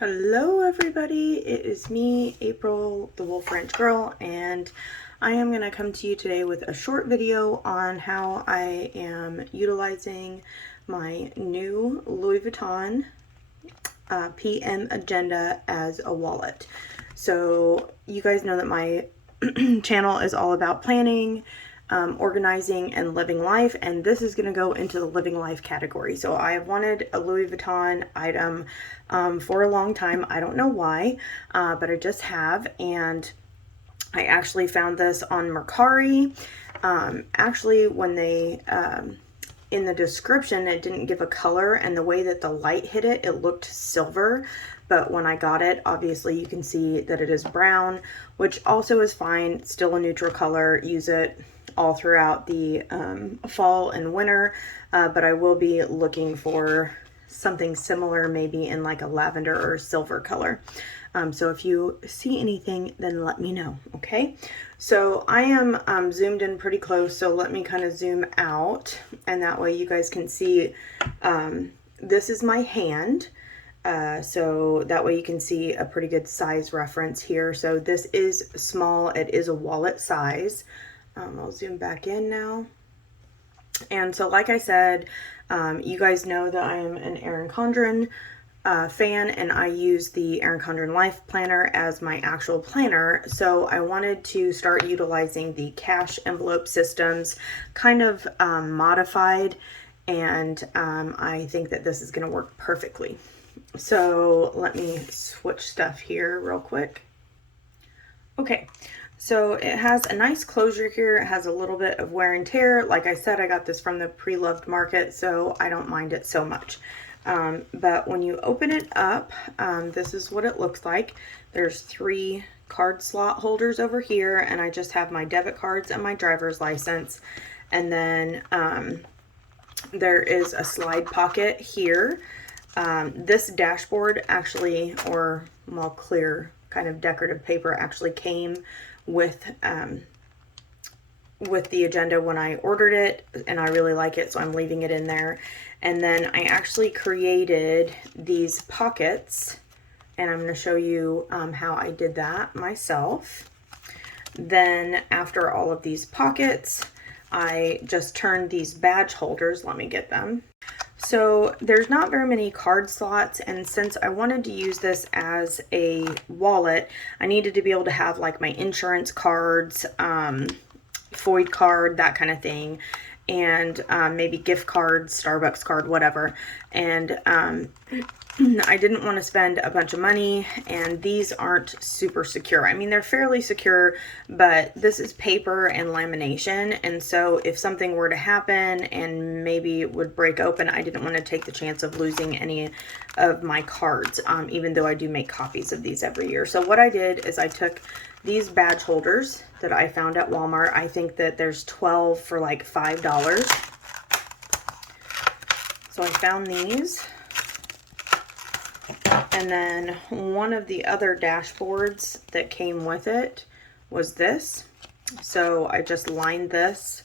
Hello everybody, it is me, April, the Wolf Ranch Girl, and I am going to come to you today with a short video on how I am utilizing my new Louis Vuitton PM agenda as a wallet. So you guys know that my channel is all about planning, organizing, and living life, and this is going to go into the living life category. So I have wanted a Louis Vuitton item for a long time. I don't know why, but I just have, and I actually found this on Mercari. Actually, when they in the description, it didn't give a color, and the way that the light hit it, it looked silver. But when I got it, obviously you can see that it is brown, which also is fine. Still a neutral color. Use it all throughout the fall and winter, but I will be looking for something similar, maybe in like a lavender or silver color. So if you see anything, then let me know, okay? So I am zoomed in pretty close, so let me kind of zoom out, and that way you guys can see this is my hand. So that way you can see a pretty good size reference here. So this is small, it is a wallet size. I'll zoom back in now. And so like I said, you guys know that I am an Erin Condren fan, and I use the Erin Condren Life Planner as my actual planner. So I wanted to start utilizing the cash envelope systems, kind of modified, and I think that this is going to work perfectly. So let me switch stuff here real quick. Okay, so it has a nice closure here. It has a little bit of wear and tear. Like I said, I got this from the pre-loved market, so I don't mind it so much. But when you open it up, this is what it looks like. There's 3 card slot holders over here, and I just have my debit cards and my driver's license. And then there is a slide pocket here. This dashboard actually, or well, clear kind of decorative paper, actually came with the agenda when I ordered it, and I really like it, so I'm leaving it in there. And then I actually created these pockets, and I'm going to show you how I did that myself. Then after all of these pockets, I just turned these badge holders. Let me get them. So there's not very many card slots, and since I wanted to use this as a wallet, I needed to be able to have like my insurance cards, FOID card, that kind of thing, and maybe gift cards, Starbucks card, whatever. And I didn't want to spend a bunch of money, and these aren't super secure. I mean, they're fairly secure, but this is paper and lamination, and so if something were to happen and maybe it would break open, I didn't want to take the chance of losing any of my cards, even though I do make copies of these every year. So what I did is I took these badge holders that I found at Walmart. I think that there's 12 for like $5. So I found these. And then one of the other dashboards that came with it was this. So I just lined this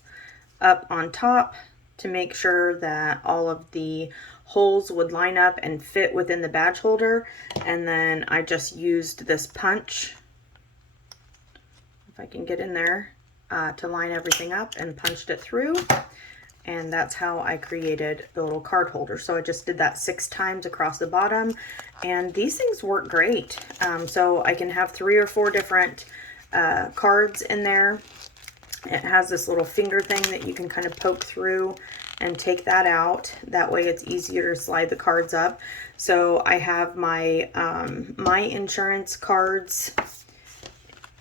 up on top to make sure that all of the holes would line up and fit within the badge holder. And then I just used this punch, if I can get in there, to line everything up, and punched it through. And that's how I created the little card holder. So I just did that 6 times across the bottom, and these things work great. So I can have 3 or 4 different cards in there. It has this little finger thing that you can kind of poke through and take that out. That way it's easier to slide the cards up. So I have my my insurance cards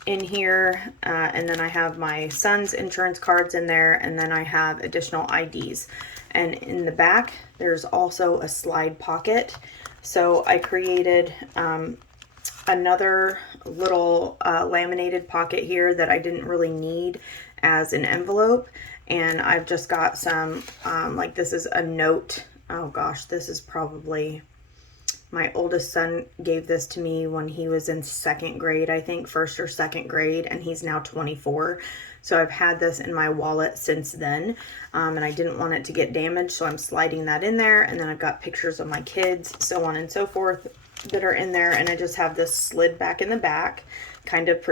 in here, and then I have my son's insurance cards in there, and then I have additional IDs. And in the back there's also a slide pocket. So I created another little laminated pocket here that I didn't really need as an envelope, and I've just got some like, this is a note. Oh gosh, this is probably, my oldest son gave this to me when he was in 2nd grade, I think, 1st or 2nd grade, and he's now 24. So I've had this in my wallet since then, and I didn't want it to get damaged, so I'm sliding that in there. And then I've got pictures of my kids, so on and so forth. that are in there, and I just have this slid back in the back, kind of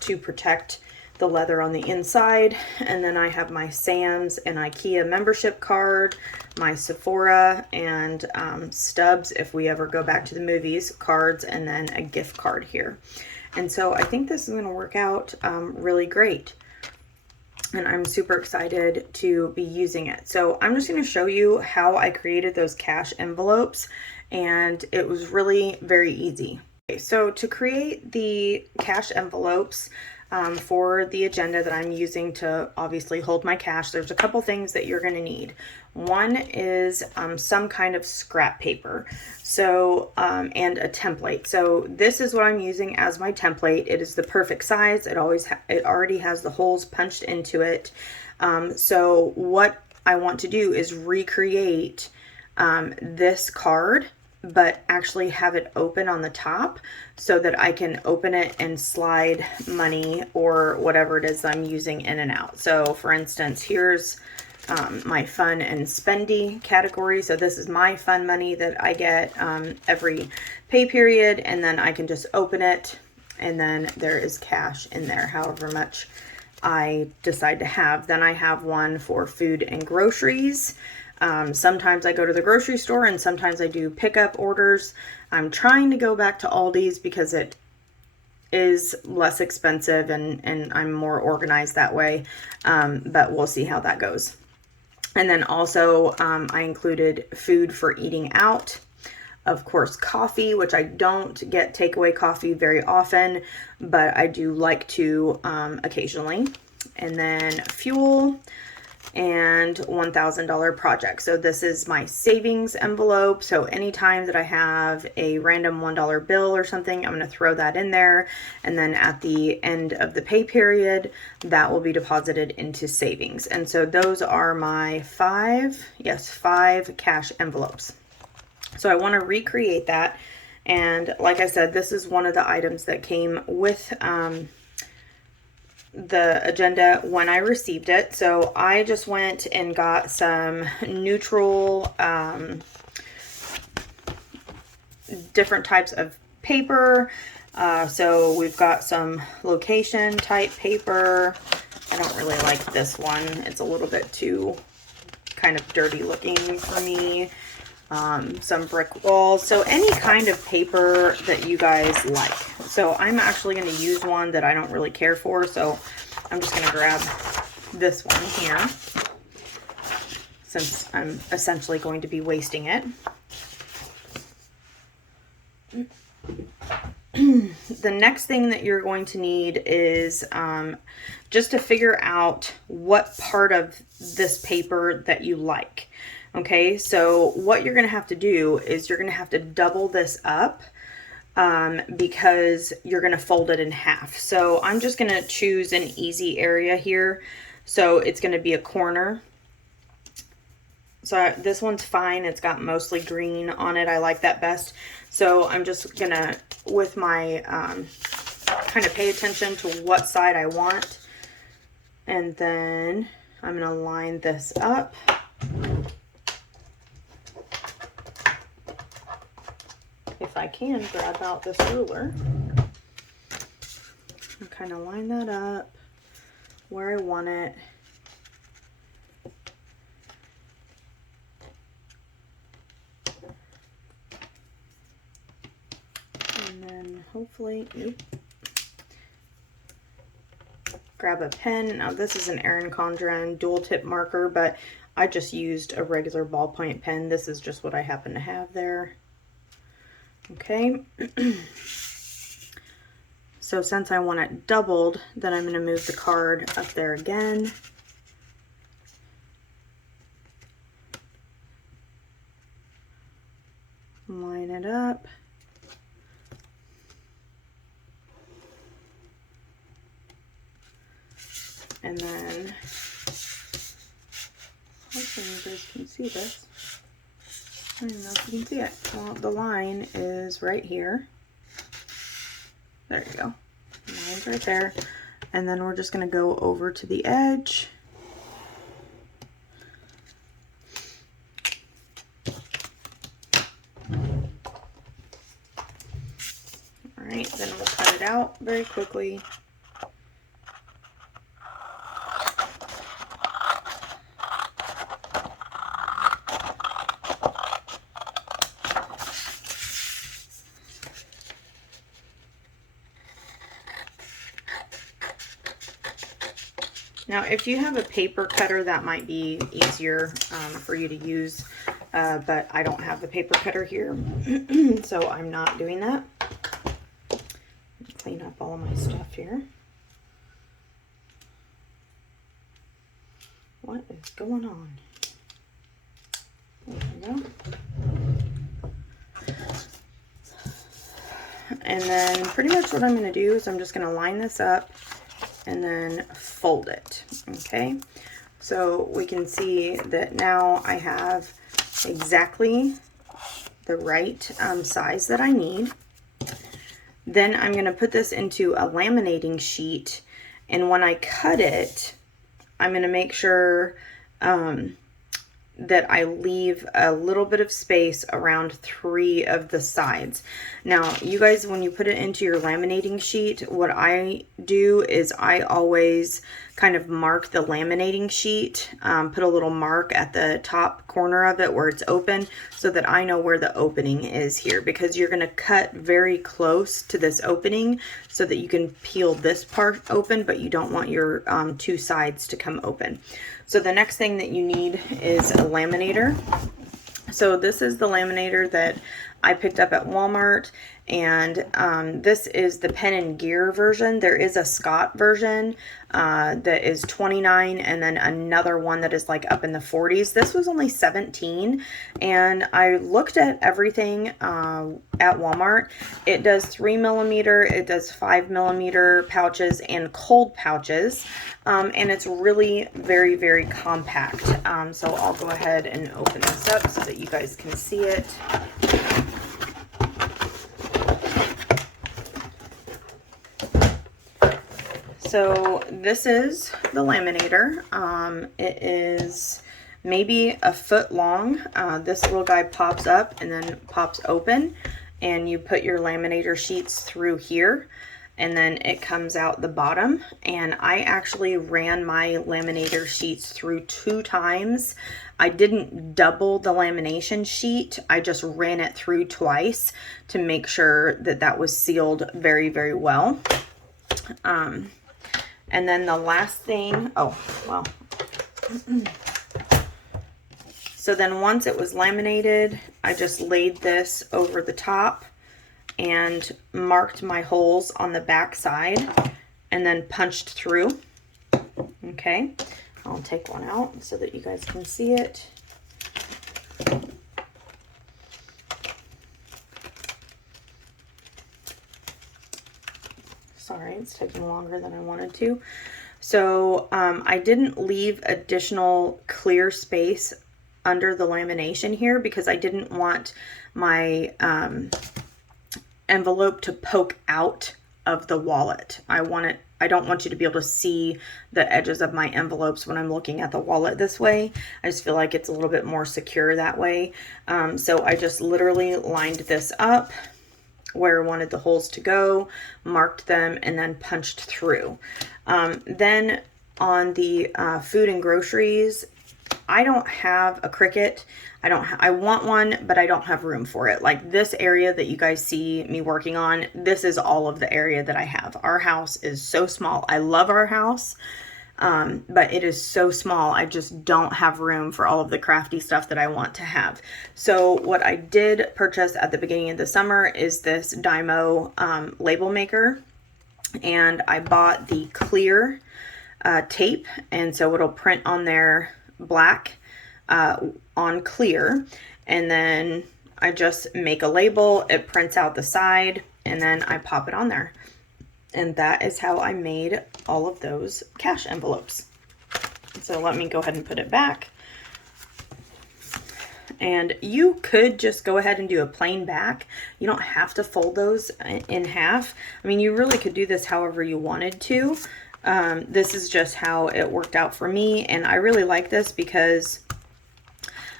to protect the leather on the inside. And then I have my Sam's and IKEA membership card, my Sephora and Stubbs if we ever go back to the movies cards, and then a gift card here. And so I think this is going to work out really great. And I'm super excited to be using it. So I'm just going to show you how I created those cash envelopes, and it was really very easy. Okay, so to create the cash envelopes for the agenda that I'm using to obviously hold my cash, there's a couple things that you're going to need. One is some kind of scrap paper, so and a template. So this is what I'm using as my template. It is the perfect size. It already has the holes punched into it. So what I want to do is recreate this card, but actually have it open on the top so that I can open it and slide money or whatever it is I'm using in and out. So for instance, here's my fun and spendy category. So this is my fun money that I get every pay period, and then I can just open it, and then there is cash in there, however much I decide to have. Then I have one for food and groceries. Sometimes I go to the grocery store, and sometimes I do pickup orders. I'm trying to go back to Aldi's because it is less expensive and I'm more organized that way. But we'll see how that goes. And then also I included food for eating out. Of course, coffee, which I don't get takeaway coffee very often, but I do like to occasionally. And then fuel and $1,000 project. So this is my savings envelope. So anytime that I have a random $1 bill or something, I'm going to throw that in there. And then at the end of the pay period, that will be deposited into savings. And so those are my five cash envelopes. So I want to recreate that. And like I said, this is one of the items that came with the agenda when I received it. So I just went and got some neutral different types of paper. So we've got some location type paper. I don't really like this one. It's a little bit too kind of dirty looking for me. Some brick walls. So any kind of paper that you guys like. So I'm actually going to use one that I don't really care for. So I'm just going to grab this one here, since I'm essentially going to be wasting it. The next thing that you're going to need is just to figure out what part of this paper that you like. Okay, so what you're going to have to do is you're going to have to double this up because you're going to fold it in half. So I'm just going to choose an easy area here. So it's going to be a corner. So this one's fine. It's got mostly green on it. I like that best. So I'm just going to, with my kind of pay attention to what side I want. And then I'm going to line this up. If I can grab out this ruler and kind of line that up where I want it. And then hopefully, grab a pen. Now this is an Erin Condren dual tip marker, but I just used a regular ballpoint pen. This is just what I happen to have there. Okay, so since I want it doubled, then I'm going to move the card up there again. Line it up. And then, hopefully you guys can see this. I don't know if you can see it. Well, the line is right here. There you go. The line's right there. And then we're just going to go over to the edge. right, then we'll cut it out very quickly. Now, if you have a paper cutter, that might be easier for you to use, but I don't have a paper cutter here, so I'm not doing that. Clean up all of my stuff here. What is going on? There we go. And then pretty much what I'm going to do is I'm just going to line this up and then fold it. Okay, so we can see that now I have exactly the right size that I need. Then I'm going to put this into a laminating sheet, and when I cut it, I'm going to make sure that I leave a little bit of space around 3 of the sides. Now, you guys, when you put it into your laminating sheet, what I do is I always kind of mark the laminating sheet, put a little mark at the top corner of it where it's open, so that I know where the opening is here, because you're going to cut very close to this opening so that you can peel this part open, but you don't want your 2 sides to come open. So the next thing that you need is a laminator. So this is the laminator that I picked up at Walmart, and this is the Pen and Gear version. There is a Scott version that is $29, and then another one that is like up in the 40s. This was only $17, and I looked at everything at Walmart. It does 3mm, it does 5mm pouches and cold pouches, and it's really very, very compact. So I'll go ahead and open this up so that you guys can see it. So this is the laminator. It is maybe a foot long. This little guy pops up and then pops open, and you put your laminator sheets through here, and then it comes out the bottom. And I actually ran my laminator sheets through 2 times. I didn't double the lamination sheet. I just ran it through twice to make sure that that was sealed very, very well. And then the last thing, so then once it was laminated, I just laid this over the top and marked my holes on the back side and then punched through. Okay, I'll take one out so that you guys can see it. Sorry, it's taking longer than I wanted to. So I didn't leave additional clear space under the lamination here because I didn't want my envelope to poke out of the wallet. I don't want you to be able to see the edges of my envelopes when I'm looking at the wallet this way. I just feel like it's a little bit more secure that way. So I just literally lined this up where I wanted the holes to go, marked them, and then punched through. Then on the food and groceries, I don't have a Cricut. I want one, but I don't have room for it. Like this area that you guys see me working on, this is all of the area that I have. Our house is so small. I love our house, but it is so small. I just don't have room for all of the crafty stuff that I want to have. So what I did purchase at the beginning of the summer is this Dymo label maker, and I bought the clear tape, and so it'll print on there black on clear, and then I just make a label, it prints out the side, and then I pop it on there. And that is how I made all of those cash envelopes. So let me go ahead and put it back. And you could just go ahead and do a plain back. You don't have to fold those in half. I mean, you really could do this however you wanted to. This is just how it worked out for me. And I really like this because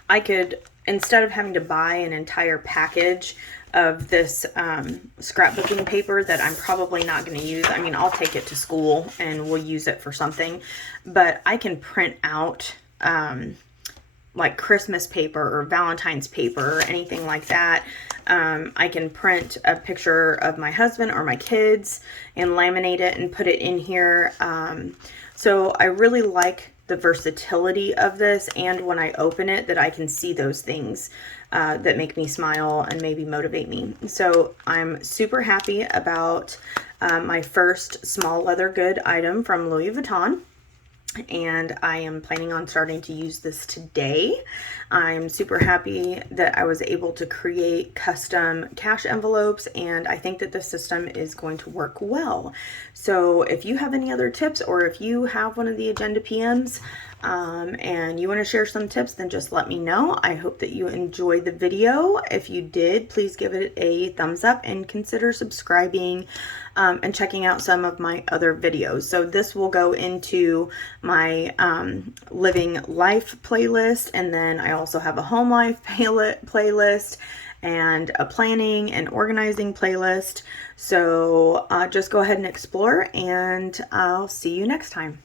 I could, instead of having to buy an entire package of this scrapbooking paper that I'm probably not going to use. I mean, I'll take it to school and we'll use it for something, but I can print out like Christmas paper or Valentine's paper or anything like that. I can print a picture of my husband or my kids and laminate it and put it in here. So I really like the versatility of this, and when I open it, that I can see those things that make me smile and maybe motivate me. So I'm super happy about my first small leather good item from Louis Vuitton. And I am planning on starting to use this today. I'm super happy that I was able to create custom cash envelopes, and I think that this system is going to work well. So if you have any other tips, or if you have one of the agenda PMs and you want to share some tips, then just let me know. I hope that you enjoyed the video. If you did, please give it a thumbs up and consider subscribing and checking out some of my other videos. So this will go into my living life playlist, and then I also have a home life playlist and a planning and organizing playlist. So just go ahead and explore, and I'll see you next time.